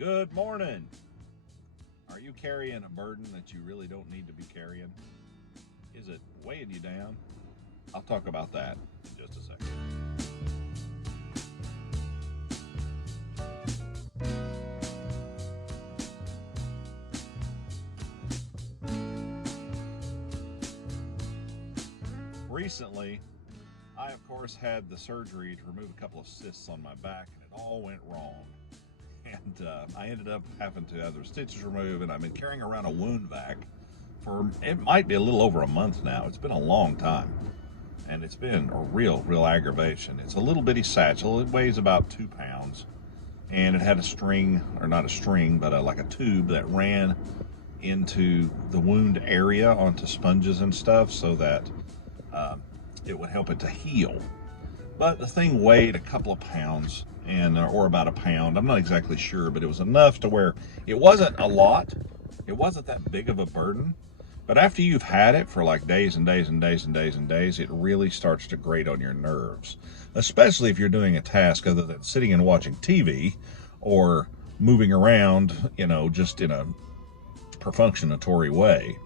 Good morning. Are you carrying a burden that you really don't need to be carrying? Is it weighing you down? I'll talk about that in just a second. Recently, I of course had the surgery to remove a couple of cysts on my back, and it all went wrong. And I ended up having to have the stitches removed, and I've been carrying around a wound vac for, it might be a little over a month now. It's been a long time, and it's been a real aggravation. It's a little bitty satchel. It weighs about 2 pounds, and it had a string, or not a string, but like a tube that ran into the wound area onto sponges and stuff so that it would help it to heal. But the thing weighed a couple of pounds, or about a pound. I'm not exactly sure, but it was enough to where it wasn't a lot. It wasn't that big of a burden. But after you've had it for like days and days and days and days and days, it really starts to grate on your nerves, especially if you're doing a task other than sitting and watching TV or moving around, just in a perfunctionatory way.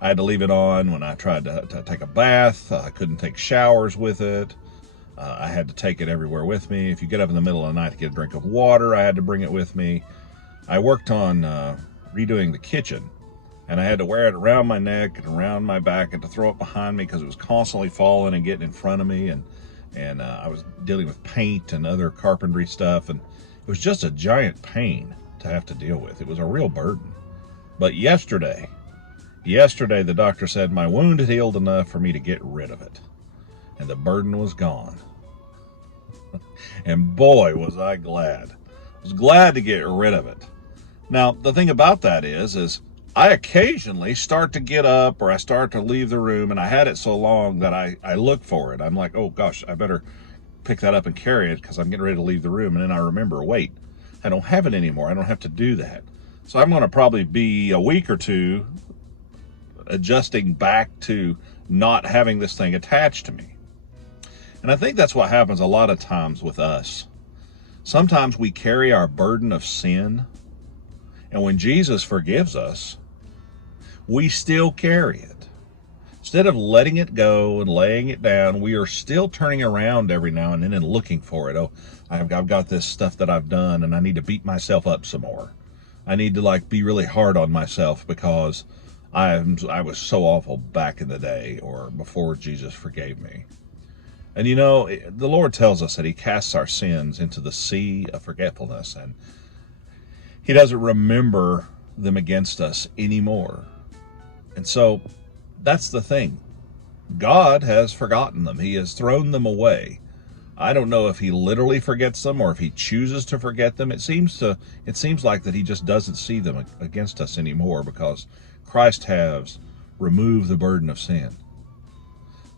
I had to leave it on when I tried to take a bath. I couldn't take showers with it. I had to take it everywhere with me. If you get up in the middle of the night to get a drink of water, I had to bring it with me. I worked on redoing the kitchen, and I had to wear it around my neck and around my back and to throw it behind me because it was constantly falling and getting in front of me. And I was dealing with paint and other carpentry stuff, and it was just a giant pain to have to deal with. It was a real burden. But yesterday, the doctor said my wound had healed enough for me to get rid of it, and the burden was gone. And boy, was I glad. I was glad to get rid of it. Now, the thing about that is I occasionally start to get up, or I start to leave the room, and I had it so long that I look for it. I'm like, oh gosh, I better pick that up and carry it because I'm getting ready to leave the room. And then I remember, wait, I don't have it anymore. I don't have to do that. So I'm going to probably be a week or two adjusting back to not having this thing attached to me. And I think that's what happens a lot of times with us. Sometimes we carry our burden of sin, and when Jesus forgives us, we still carry it. Instead of letting it go and laying it down, we are still turning around every now and then and looking for it. Oh, I've got this stuff that I've done, and I need to beat myself up some more. I need to be really hard on myself because I was so awful back in the day or before Jesus forgave me. And the Lord tells us that he casts our sins into the sea of forgetfulness, and he doesn't remember them against us anymore. And so that's the thing. God has forgotten them. He has thrown them away. I don't know if he literally forgets them or if he chooses to forget them. It seems like that he just doesn't see them against us anymore because Christ has removed the burden of sin.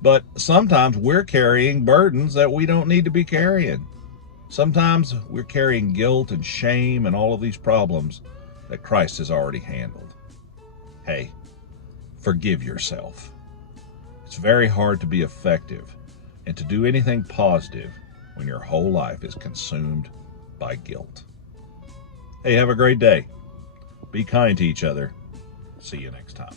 But sometimes we're carrying burdens that we don't need to be carrying. Sometimes we're carrying guilt and shame and all of these problems that Christ has already handled. Hey, forgive yourself. It's very hard to be effective and to do anything positive when your whole life is consumed by guilt. Hey, have a great day. Be kind to each other. See you next time.